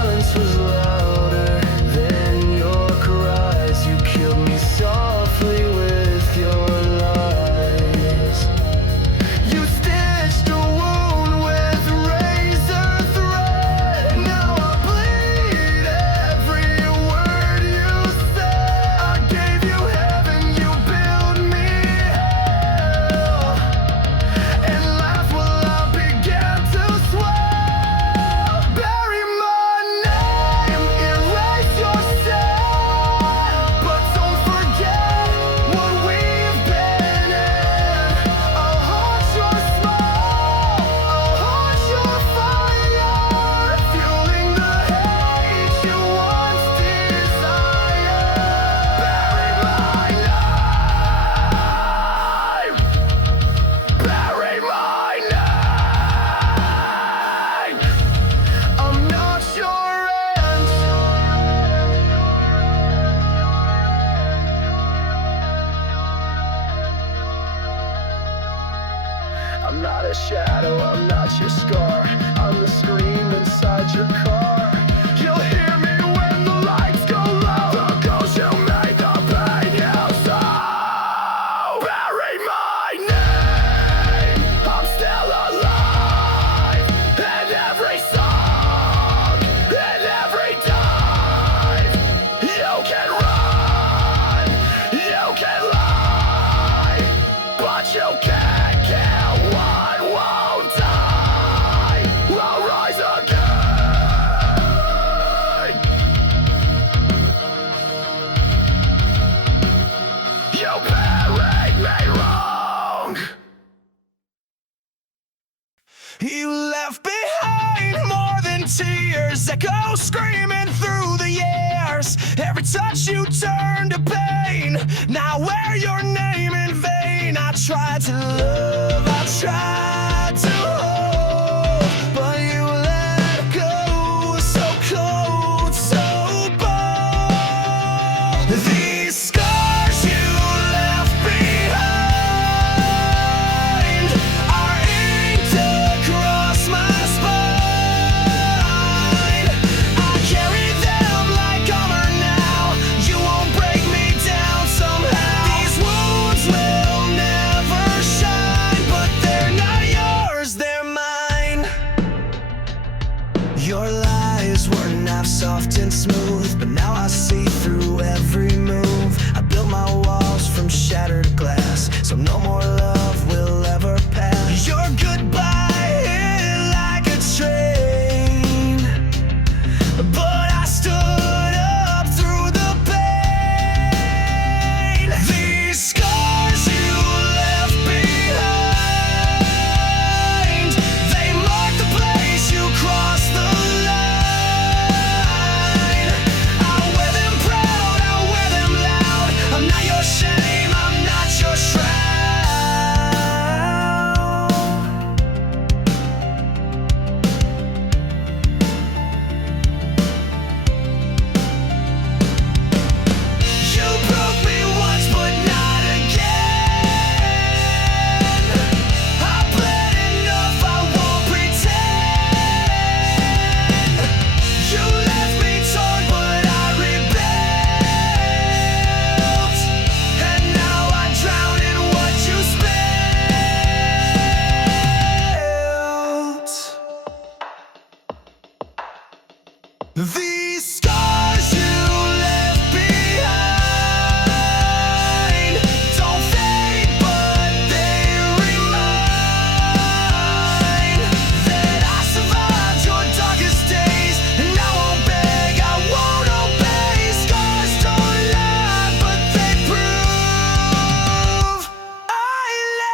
silence was louder than your cries. You killed me softly with your lies. You stitched a wound with razor thread. Now I bleed every word you said. I gave you heaven, you built me hell. And laugh while I began to swell. Bury my name, erase yourself, but don't forget what we've been in. I'll haunt your smile, I'll haunt your fire, fueling the hate you once desired. Bury my name, bury my name. I'm not your end. I'm not a shadow, I'm not your scar. I'm the scream inside your car. You'll hear me when the lights go low. The ghost you made, the pain you sow. Bury my name, I'm still alive. In every song, in every dive. You can run, you can lie, but you can't kill what won't die. I'll rise again. You buried me wrong. You left behind more than tears, echo screaming through the years. Every touch you turned to pain. Now wear your name in vain. I tried to love, I tried to hold, but you let go. So cold, so bold. These scars you left behind are inked across my spine. I carry them like armor now. You won't break me down somehow. These wounds will never shine, but they're not yours, they're mine. Your lies were not soft and smooth, but now I see through every move. I built my walls from shattered glass, so no more love will ever pass. Your goodbye hit like a train, but I stood up through the pain. These scars you left behind, they mark the place you crossed the line. I'll wear them proud, I'll wear them loud. I'm not your shame, I'm not your shroud. You broke me once, but not again. I bled enough, I won't pretend. You left me torn, but I rebuilt. And now I drown in what you spilled. These scars you left behind don't fade, but they remind that I survived your darkest days. And I won't beg, I won't obey. Scars don't lie, but they prove I live.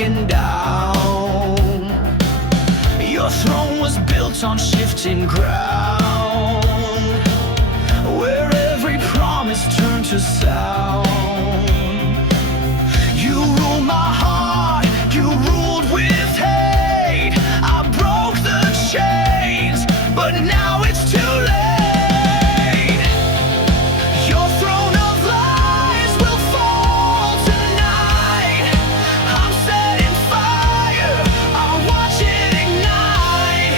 broken down. Your throne was built on shifting ground, where every promise turned to sound. You ruled my heart, you ruled with hate. I broke the chains, but now it's too late. Your throne of lies will fall tonight. I'm setting fire, I'll watch it ignite.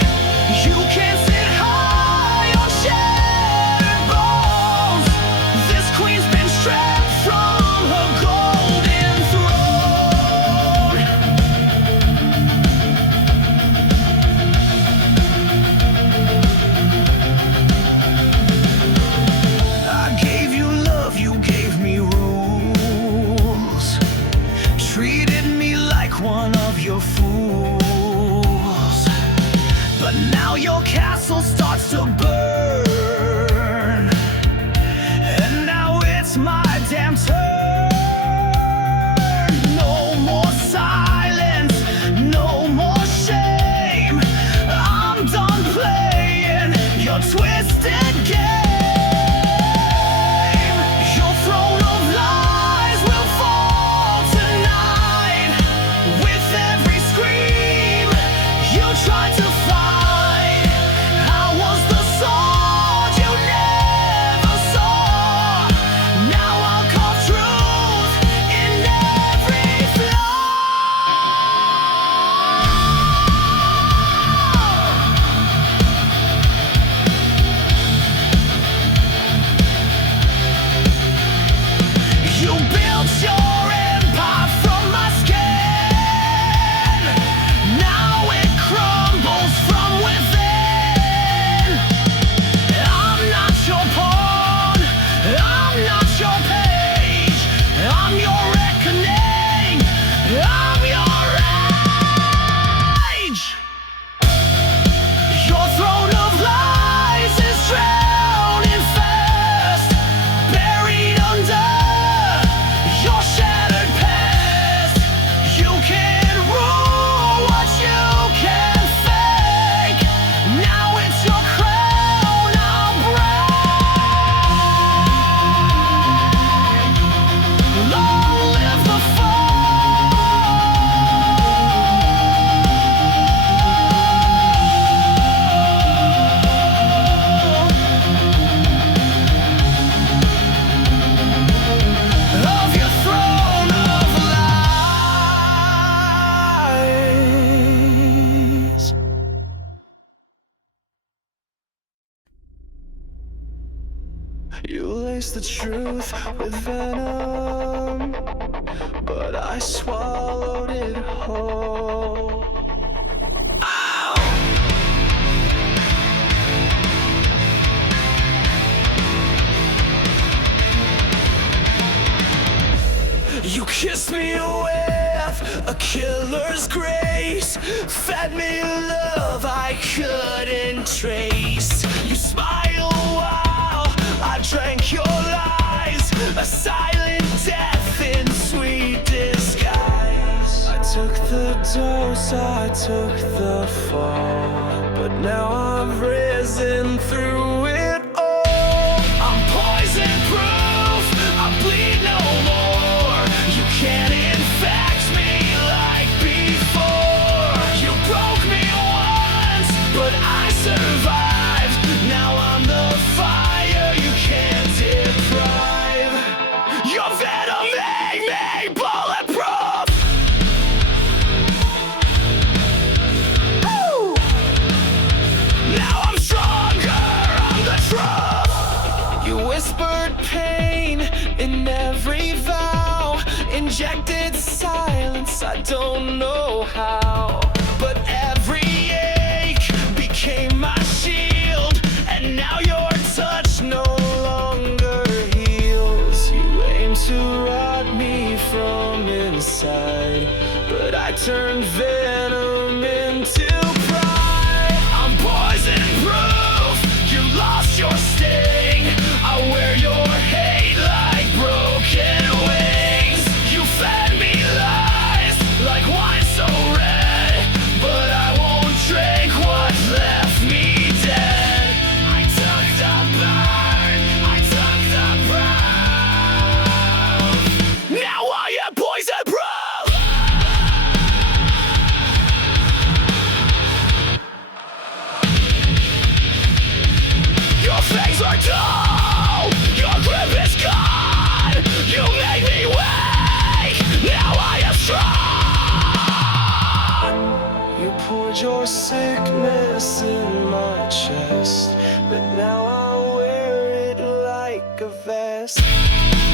You can't sit high on shattered bones. This queen's been stripped from her golden throne. I gave you love, you gave me rules, treated me like one of your fools. But now your castle starts to burn, and now it's my damn turn. No more silence, no more shame. I'm done playing your twisted game. Your throne of lies will fall tonight. With every scream you tried to fight, I was the sword you never saw. Now I'll carve truth in every flaw. You built your empire from my skin. Now it crumbles from within. I'm not your pawn, I'm not your page. I'm your reckoning, I'm your rage. Your throne of lies is drowning fast, buried under your shattered past. You can't rule what you can't fake. Now it's your crown I'll break. Long live the of your throne of lies. You laced the truth with venom, but I swallowed it whole. Ow! You kissed me with a killer's grace, fed me love I couldn't trace. You smiled while I drank your lies, a silent death in sweet disguise. I took the dose, I took the fall, but now I've risen through it all. I'm poison proof, I bleed no more. You can't infect me like before. You broke me once, but I survived. Now I'm the fire you can't deprive. Your venom made me bulletproof. Woo! Now I'm stronger, I'm the truth. You whispered pain in every vow, injected silence, I don't know how. But every ache became my shield, and now your touch no longer heals. You aim to rot me from inside, but I turned venom into pride. I'm poison proof, you lost your sting. I wear your hate like broken wings. You fed me lies like wine stored your sickness in my chest, but now I wear it like a vest.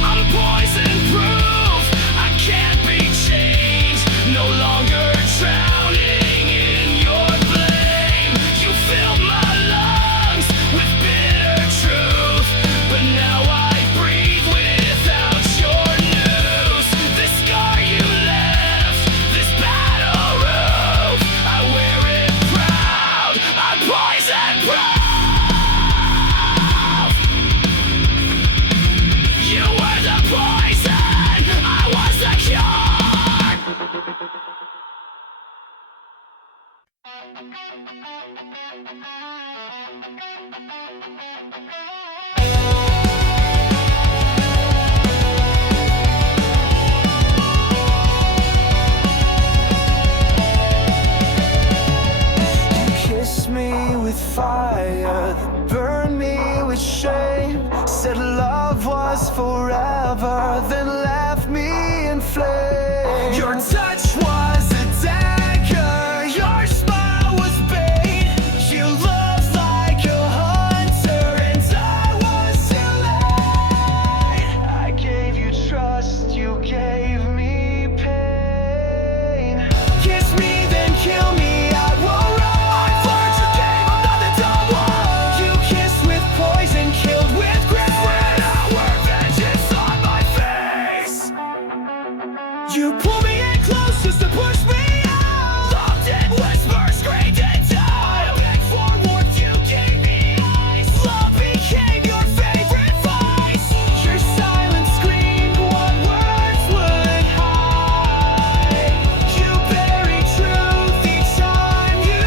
I'm poison proof, I can't be changed, no longer drowning in your blame. You filled my lungs with bitter truth, but now I breathe without your news. This scar you left, this battle roof, I wear it proud, I'm poison proof. You were the poison, I was the cure. Kissed me with fire that burned me with shame. Said love was forever, then left me in flames. Your touch was a dagger, your smile was bait. You loved like a hunter and I was too late. I gave you trust, you gave me pain. Kiss me then kill me, I won't run. I've learned your game, I'm not the dumb one. You kissed with poison, killed with grace. Spread our vengeance on my face. You pull me in close just to push me out. Loved in whispers, screamed in doubt. I begged for warmth, you gave me ice. Love became your favorite vice. Your silence screamed what words would hide. You buried truth each time you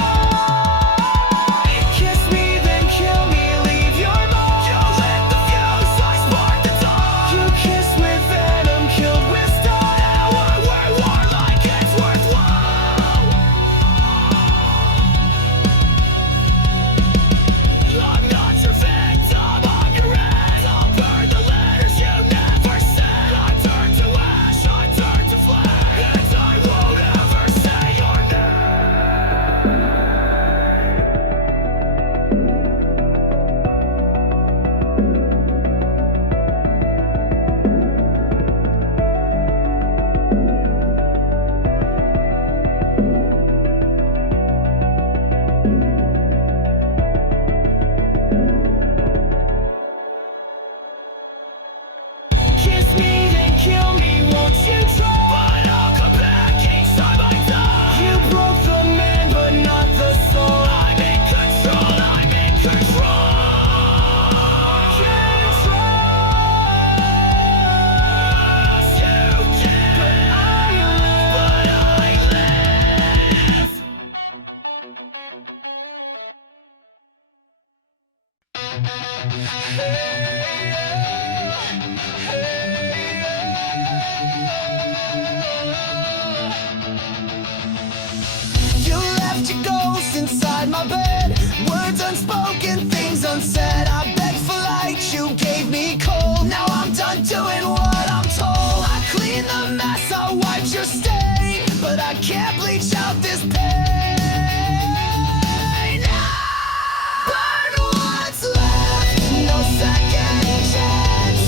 lie. Kiss me then kill me, leave your mark. You lit the fuse, I sparked the dawn. You kissed with venom, killed with stone. Now I wear war like it's worthwhile. I'm not your victim, I'm your end. I'll burn the letters you never said. I turn to ash, I turn to flame, and I won't ever say your Kiss me then kill me, won't you try? But I'll come back each time I die. You broke the man but not the soul. I'm in control, I'm in control. You did, but I live. You left your ghost inside my bed. Words unspoken, things unsaid. I begged for light, you gave me cold. Now I'm done doing what I'm told. I cleaned the mess, I wiped your stain, but I can't bleach out this pain. Burn what's left, no second chance.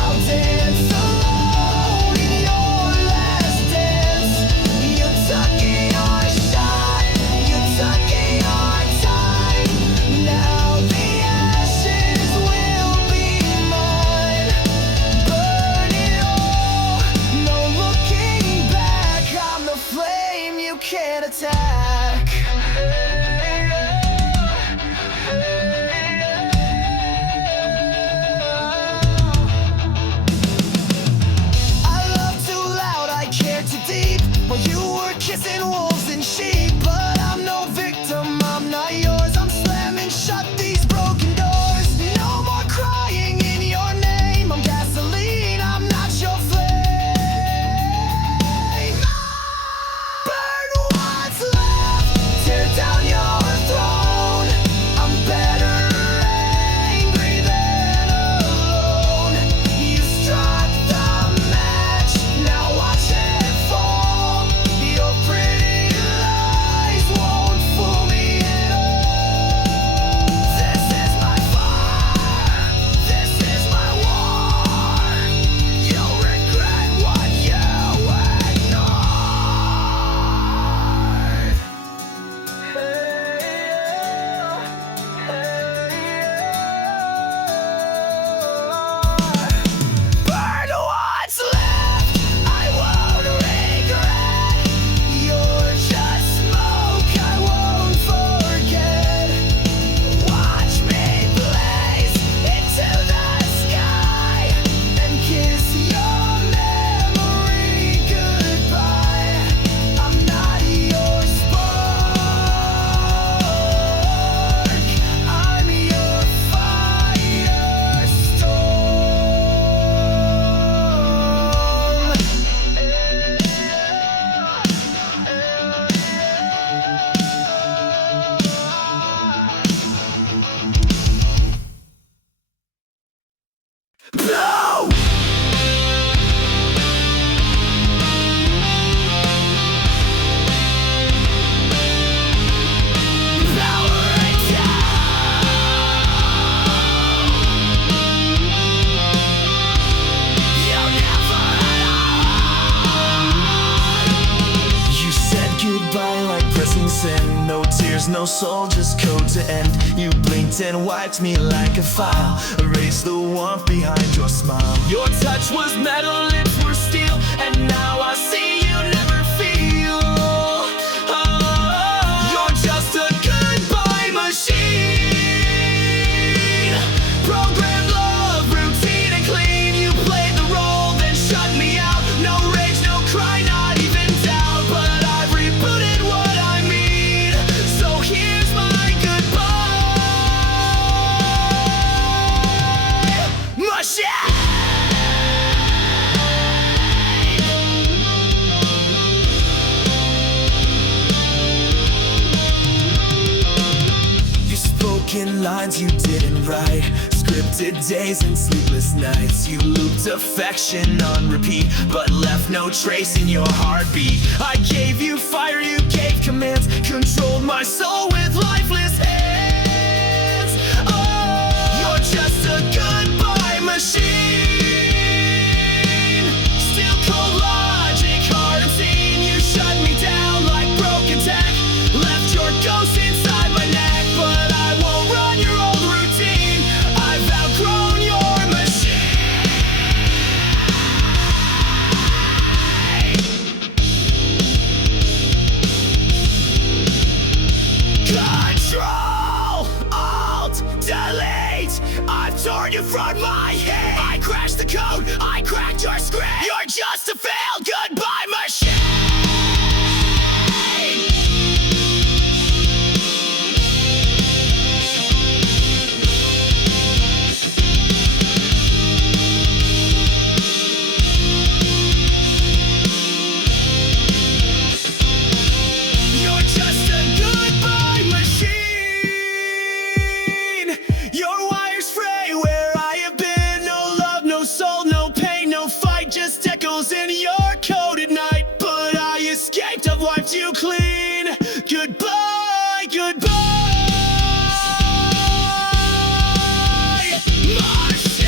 I'll dance alone in your last dance. You took your shot, you took your time. Now the ashes will be mine. Burn it all, no looking back. I'm the flame you can't attack. There's no soul, just code to end. You blinked and wiped me like a file. Erased the warmth behind your smile. Your touch was metal, lips were steel, and now I see you never feel. Oh, you're just a goodbye machine. Programmed love, routine and clean. You played the role, then shut me out. No rage, no cry, not even doubt. But I've rebooted what I mean. So here's my goodbye machine. In lines you didn't write, scripted days and sleepless nights. You looped affection on repeat, but left no trace in your heartbeat. I gave you fire, you gave commands, controlled my soul with lifeless hands. Oh, you're just a goodbye machine. Still cold logic, hard unseen. You shut me down like broken tech. Left your ghost inside my neck, but I won't run your old routine. I've outgrown your machine. Control, Alt, Delete. I've torn you from my head. I crashed the code, I cracked your screen. You're just a failed goodbye machine. Just echoes in your code at night, but I escaped, I've wiped you clean. Goodbye, goodbye, machine.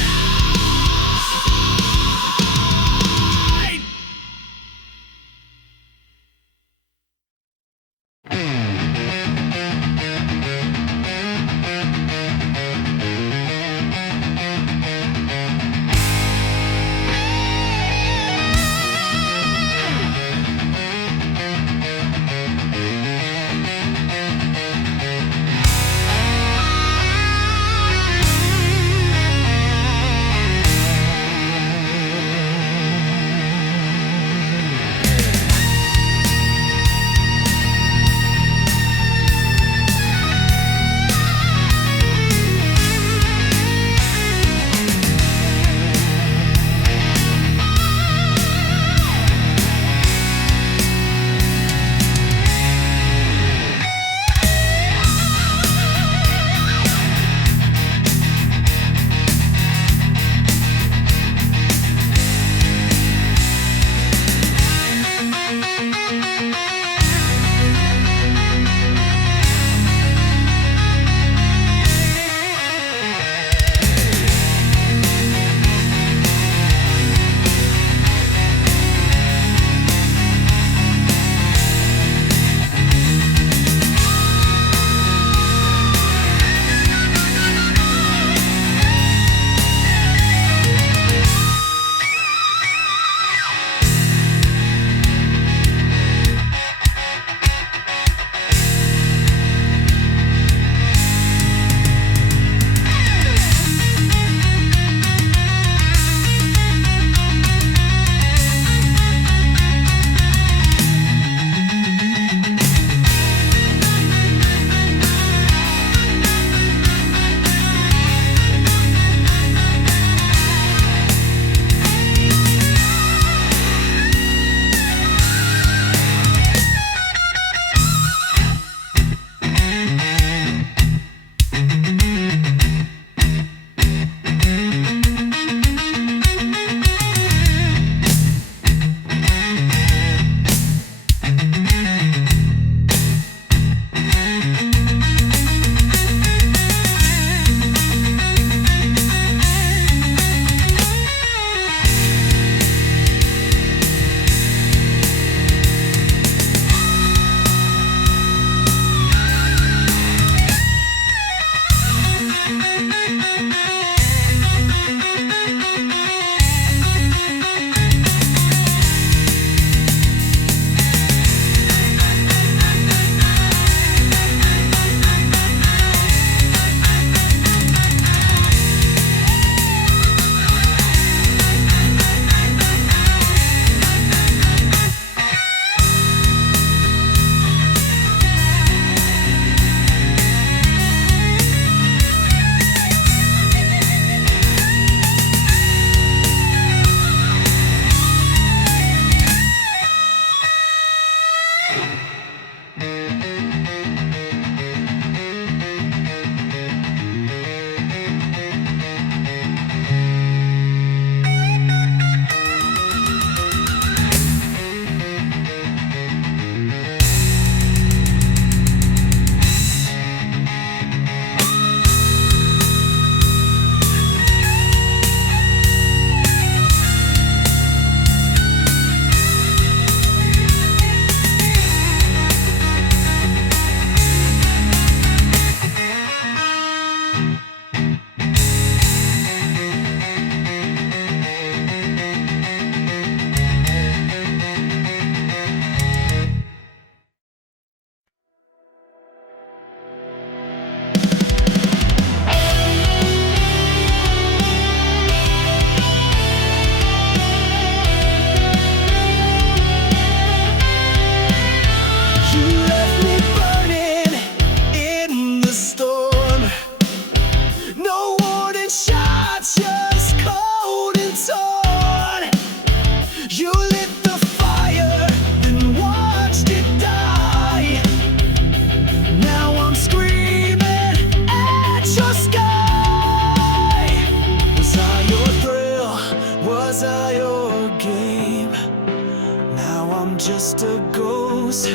I'm just a ghost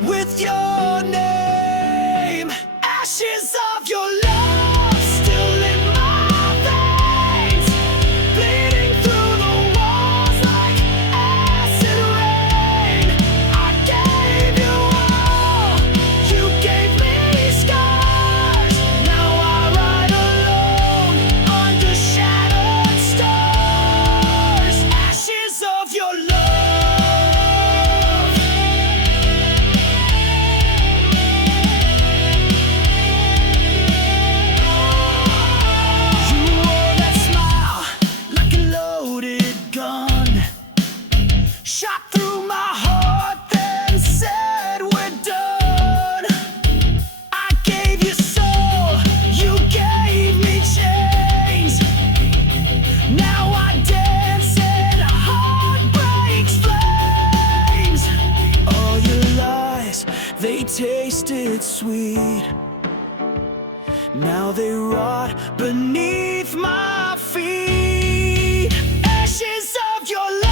with your name. Ashes of your love still in my veins, bleeding through the walls like acid rain. I gave you all, you gave me scars. Now I ride alone under shattered stars. Ashes of your love. Shot through my heart, then said we're done. I gave you soul, you gave me chains. Now I dance in heartbreak's flames. All your lies, they tasted sweet. Now they rot beneath my feet. Ashes of your love.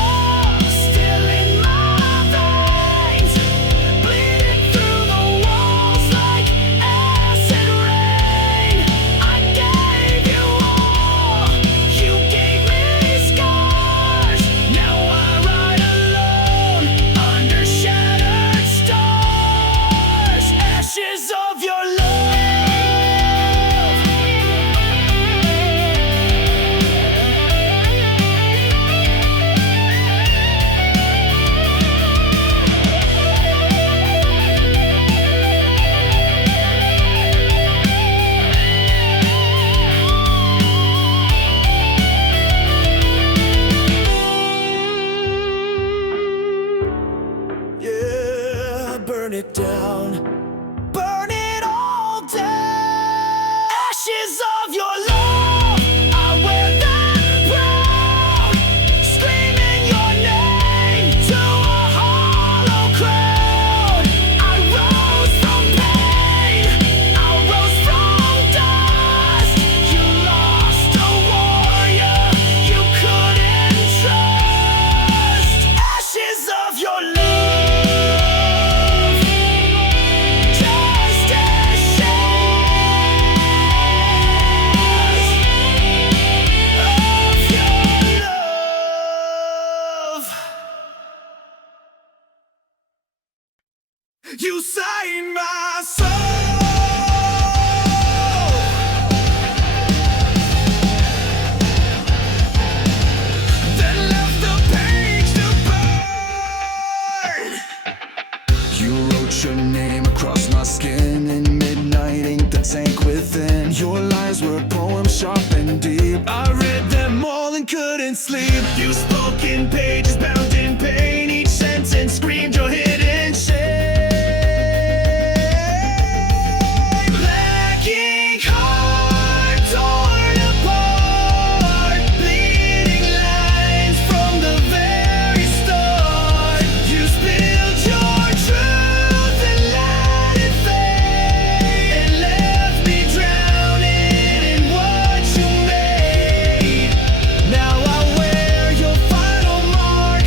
Burn it down, burn it all down. Ashes of your love, I wear them proud, screaming your name to a hollow crowd. I rose from pain, I rose from dust. You lost a warrior you couldn't trust. Ashes of your love. You saved my soul, then left the page to burn. You wrote your name across my skin in midnight ink that sank within. Your lies were poems sharp and deep. I read them all and couldn't sleep. You spoke in pages bound in pain. Each sentence screamed your hidden shame. Now I wear your final mark.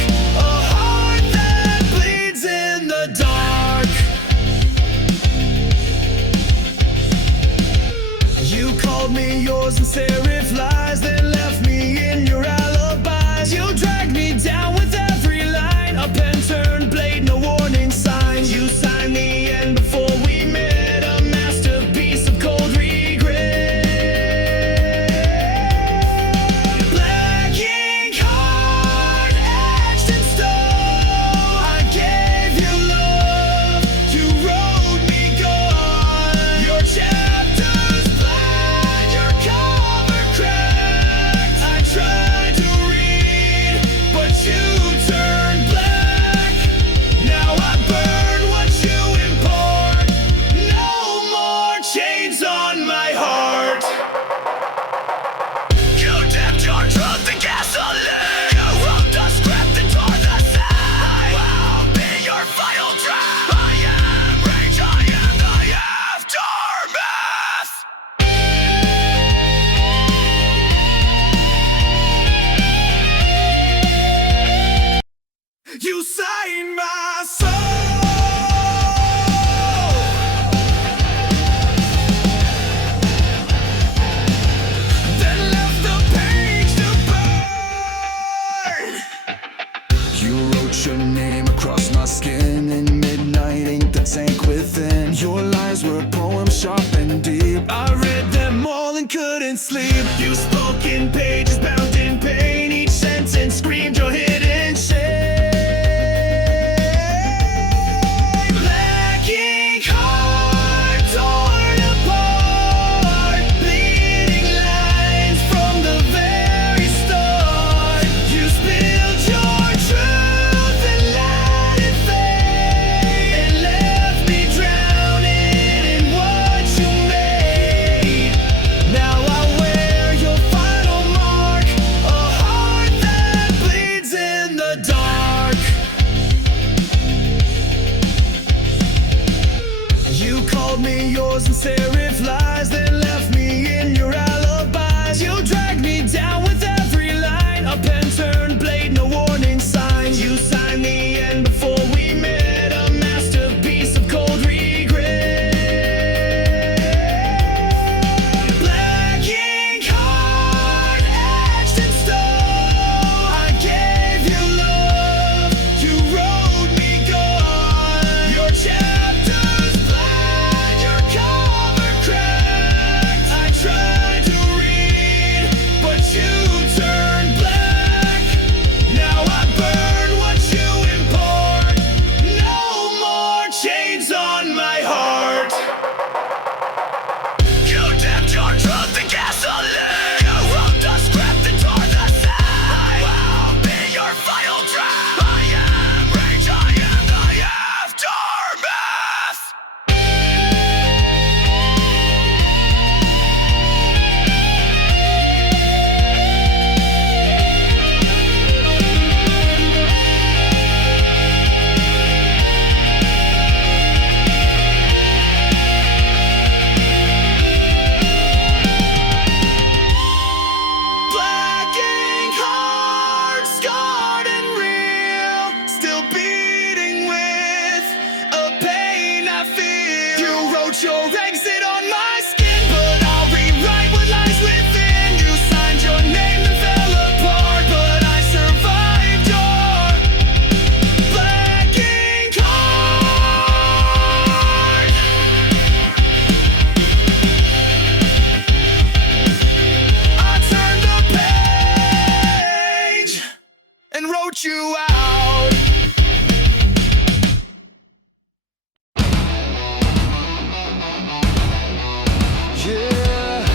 inside my soul. Then left the page to burn. You wrote your name across my skin in midnight ink that sank within. Your lines were poems sharp and deep. I read them all and couldn't sleep. You spoke in pages bound in pain. Each sentence screamed your hidden shame. Black ink heart torn apart, bleeding lines from the very start. You spilled your truth and let it fade, and left me drowning in what you made. Now I wear your final mark, a heart that bleeds in the dark. You called me yours in serif lies, then left me in your alibis. You dragged me down with every line, a pen turned blade, no warning signs. You signed the end before we met, a masterpiece of cold regret. Black ink heart etched in stone. I gave you love, you wrote me gone. Your chapters blank, your cover cracked. I tried to read, but you turned black. Now I burn what you import. No more chains on my heart. You dipped your truth in gasoline. You wrote the script and tore the side. I'll be your final draft. I am rage, I am the aftermath. Black ink heart, scarred and real, still beating with a pain I feel. You wrote your exit on my skin, but I'll rewrite what lies within. You signed your name and fell apart, but I survived your black ink heart. I turned the page and wrote you out. Yeah,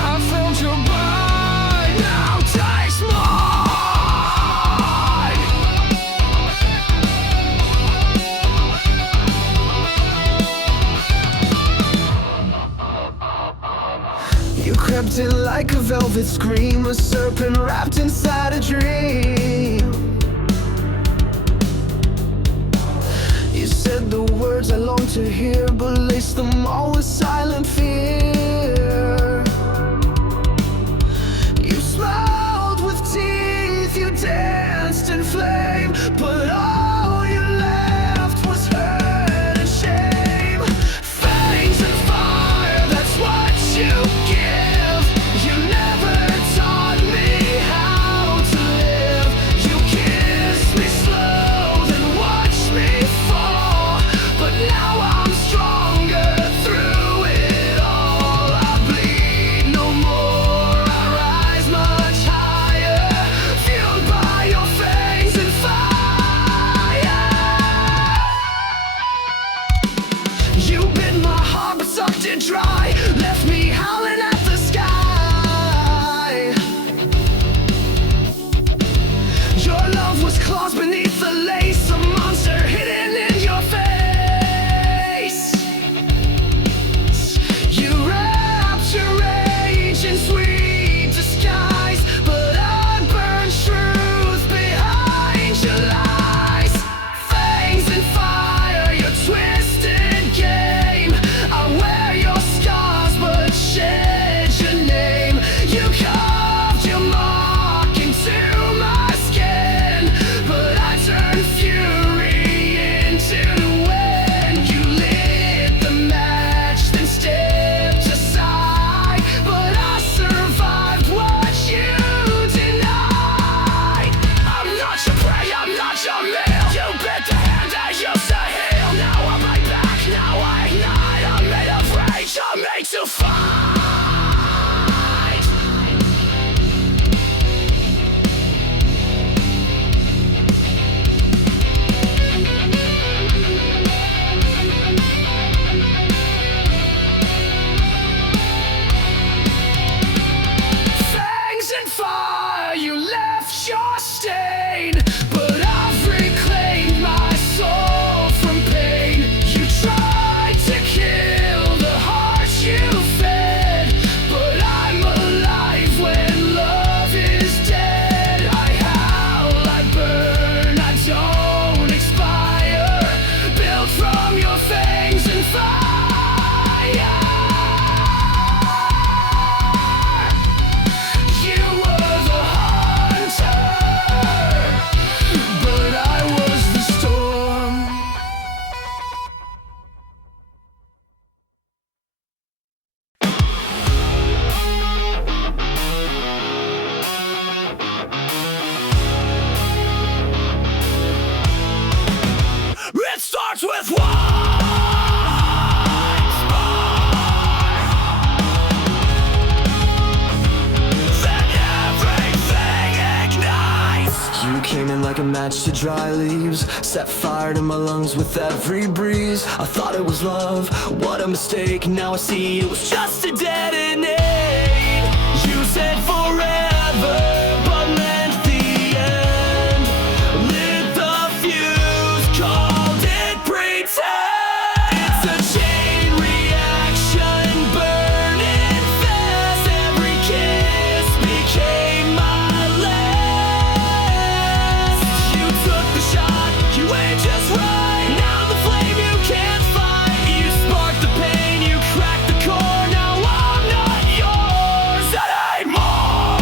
I found your body, now taste mine. You crept in like a velvet scream, a serpent wrapped inside a dream. You said the words I longed to hear, but laced them all with silent fear. You smiled with teeth, you danced in flame, but all you left was hurt and shame. Fangs and fire, that's what you give. You never taught me how to live. You kissed me slow, then watched me fall, but now I'm stronger through it all. starts with one spark, then everything ignites. You came in like a match to dry leaves, set fire to my lungs with every breeze. I thought it was love, what a mistake. Now I see it was just a detonate. You said forever, but meant the end. Lit the fuse, called it pretend. It's a chain reaction, burning fast. Every kiss became my last. You took the shot, you aimed just right. Now the flame you can't fight. You sparked the pain, you cracked the core. Now I'm not yours anymore.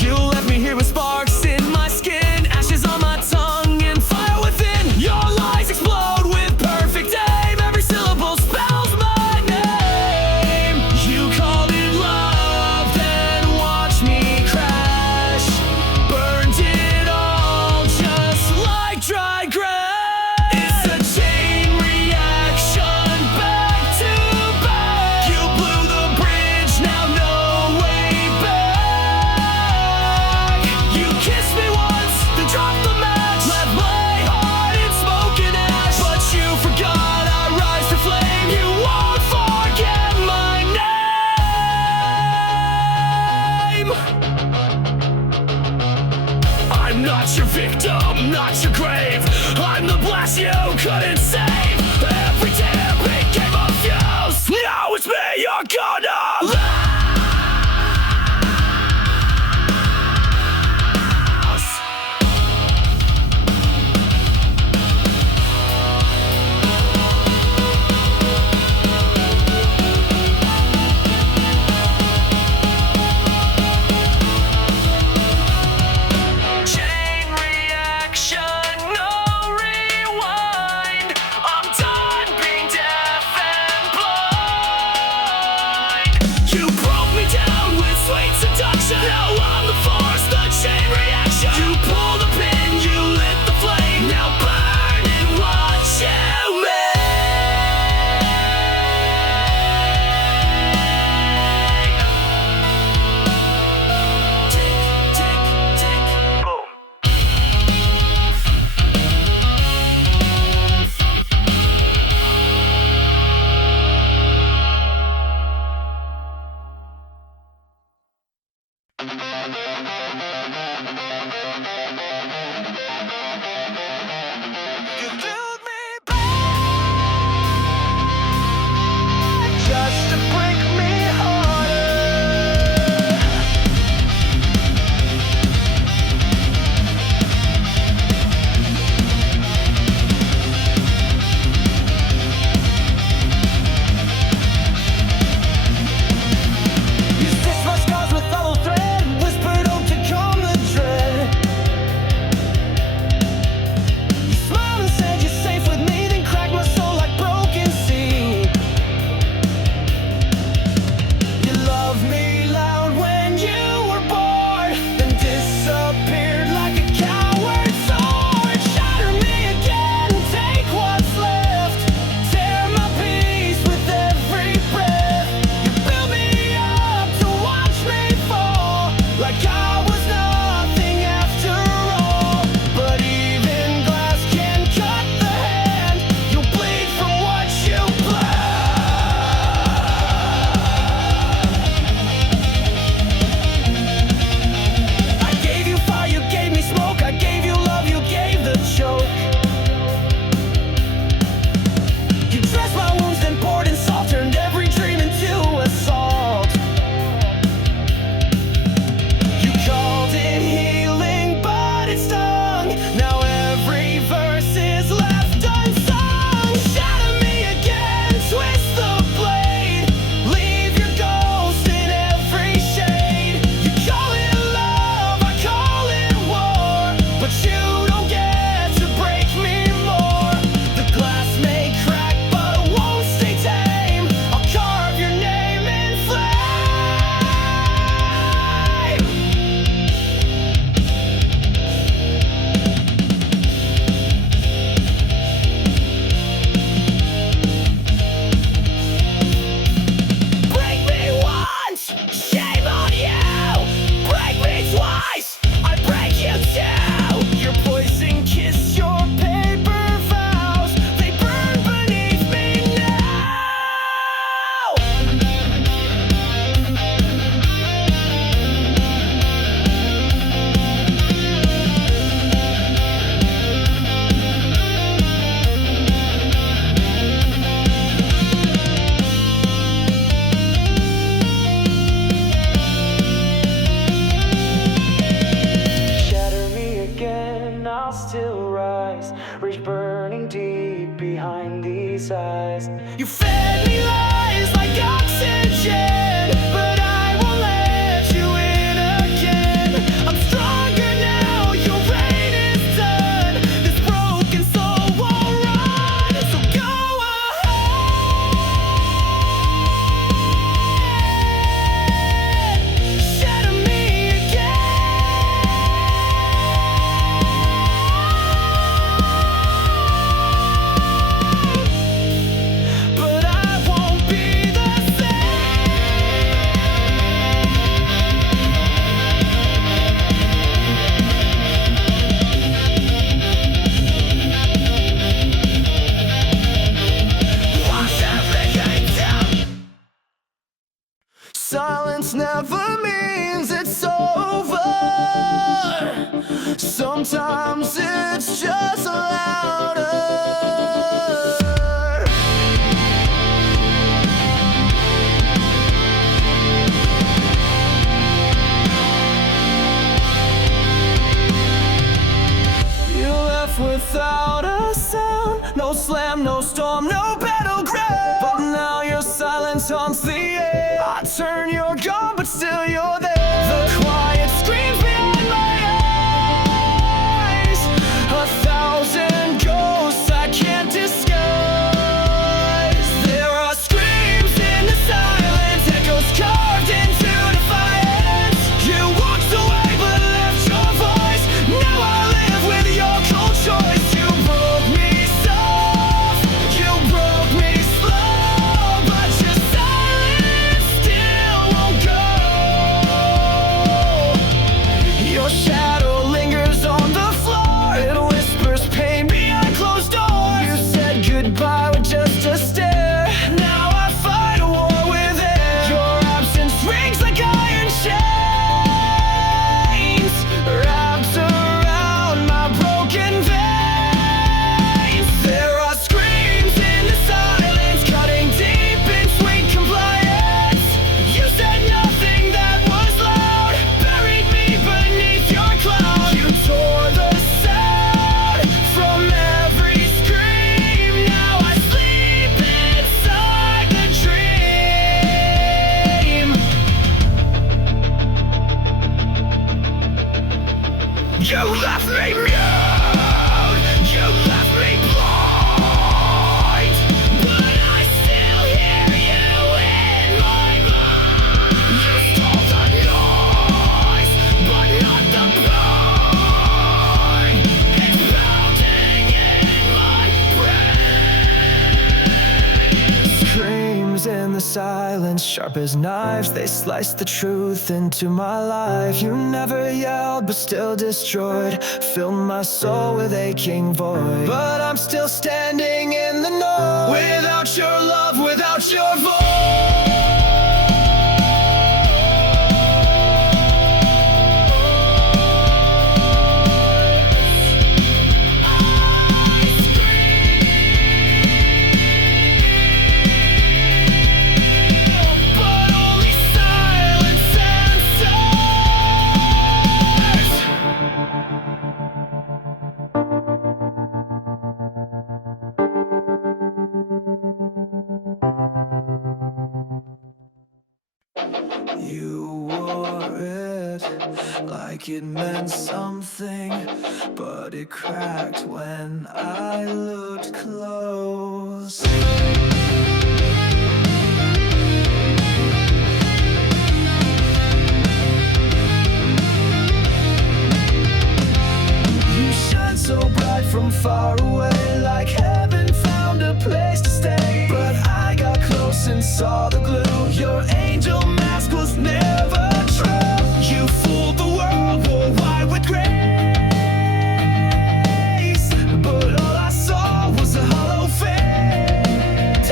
You left me here with sparks in my skin, ashes on my tongue, and fire within. Your lies explode with perfect aim. Every syllable spells my name. You called it love, then watched me crash. Burned it all just like dry grass. It's a chain reaction, back to back. You blew the bridge, now no way back. You kissed me once, then dropped the match. Left my heart in smoke and ash. But you forgot I rise to flame. You won't forget my name. I'm not your victim, not your grave. I'm the blast you couldn't save. Every tear became a fuse. Now it's me you're gonna lose. Chain reaction, no rewind. I'm done being deaf and blind. You criticized. You fed me lies like oxygen, but I won't let you in again. I'm stronger now, your reign is done. This broken soul won't run, so go ahead, shatter me again. But I won't be the silence never means it's over. Sometimes it's just louder. You left without a sound. No slam, no storm, no battleground. But now your silence haunts the air. I turn, you're gone, but still you're there. The quiet screams behind my eyes. 1,000 ghosts I can't disguise. There are screams in the silence, echoes carved into defiance. You walked away but left your voice. Now I live with your cold choice. You broke me soft, you broke me slow, but your silence still won't go. Your shadow lingers on the floor. It whispers pain behind closed doors. You said goodbye with just a stare. Now I fight a war with air. Your absence rings like iron chains, wrapped around my broken veins. There are screams in the silence, cutting deep in sweet compliance. You said nothing that was loud, buried me beneath your cloud. You tore the sound from every scream. Now I sleep inside the dream. You left me mute, you left me blind, but I still hear you in my mind. You stole the noise, but not the pain. It's pounding in my brain. Screams in the silence, sharp as knives, they slice the truth into my life. You never yelled, but still destroyed, filled my soul with aching void. But I'm still standing in the noise, without your love, without your voice. But only silence answers. You wore it like it meant something, but it cracked when I looked close. You shine so bright from far away, like heaven found a place to stay. But I got close and saw the glue. Your angel mask was never true. You fooled the world, wore white with grace, but all I saw was a hollow face.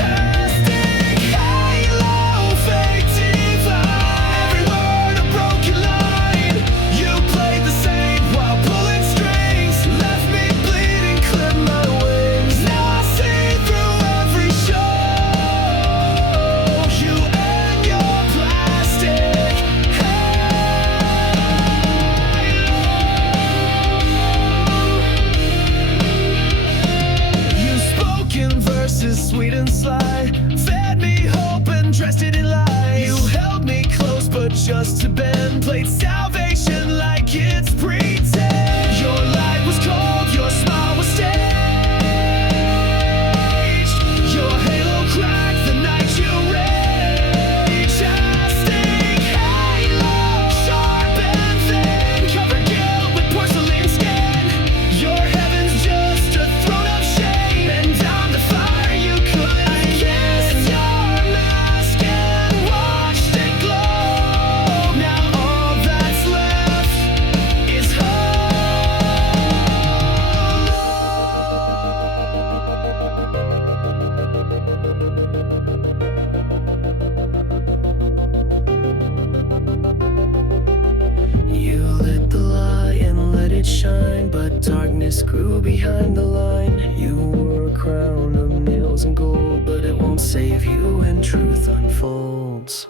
Darkness grew behind the line. You wore a crown of nails and gold, but it won't save you when truth unfolds.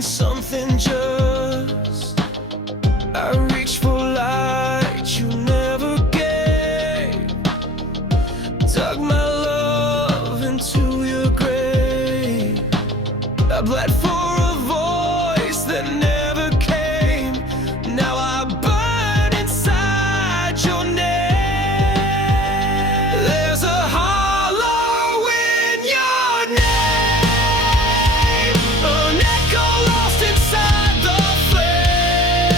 Something just I reached for light you never gave, dug my love into your grave. I bled for a voice that never came. Now I burn inside your name. There's a hollow in your name, an echo lost inside the flame.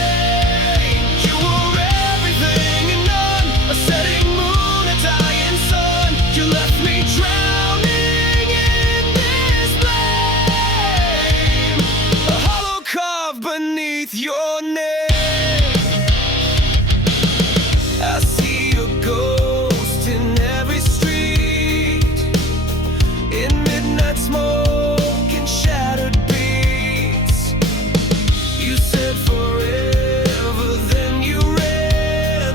You were everything and none, a setting moon, a dying sun. You left me drowning in this blame, a hollow carved beneath your name. I see your ghost in every street, in midnight smoke and shattered beats. You said forever, then you ran,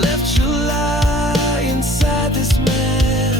left your lie inside this man.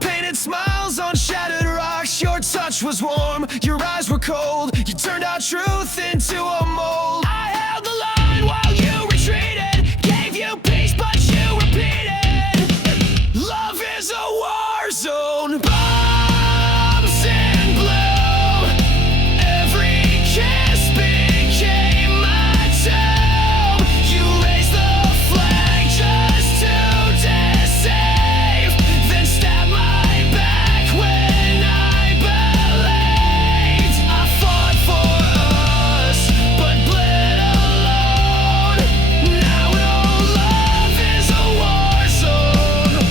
Painted smiles on shattered rocks. Your touch was warm, your eyes were cold. You turned our truth into a mold. I held the line while you retreated, gave you peace but you repeated. Love is a war zone. Bombs in blue. Every kiss became my tomb. You raised the flag just to deceive, then stabbed my back when I believed. I fought for us, but bled alone. Now no love is a war zone.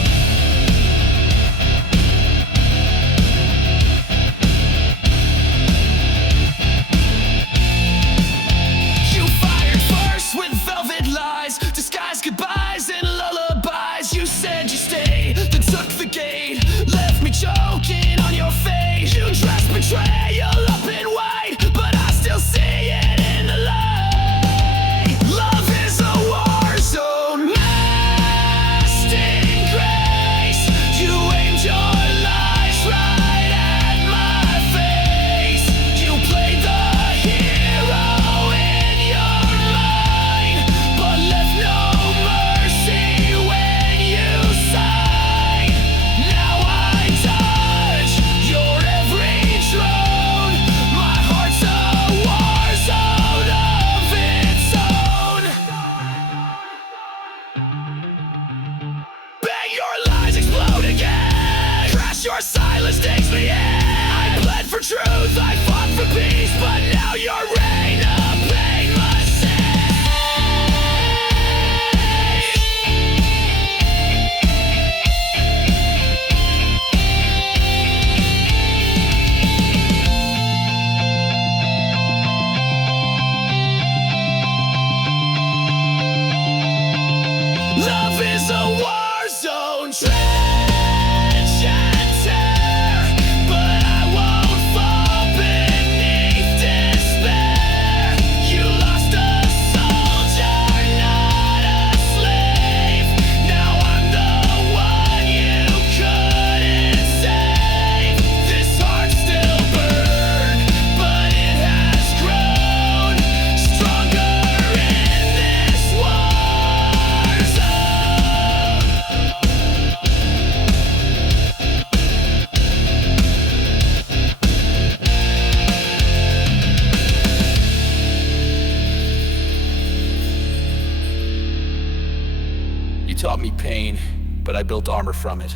You fired first with velvet lies, disguised goodbyes and lullabies. You said you stay, then took the gate, left me choking on your face. You dressed betrayal up in white, but I still see it in the light. Love is a war zone, masked in grace. You aimed your lies right at my face. You played the hero in your mind, but left no mercy when you sighed. Now I touch your every drone. My heart's a war zone of its own. Bang, your lies explode again. Crash, your silence takes me in. I bled for truth, I fought for peace, but now your reign of pain must Love is a war zone, trench and tear, but I won't fall beneath despair. You lost a soldier, not a slave. Now I'm the one you couldn't save. This heart still burns, but it has grown stronger in this war zone. You taught me pain, but I built armor from it.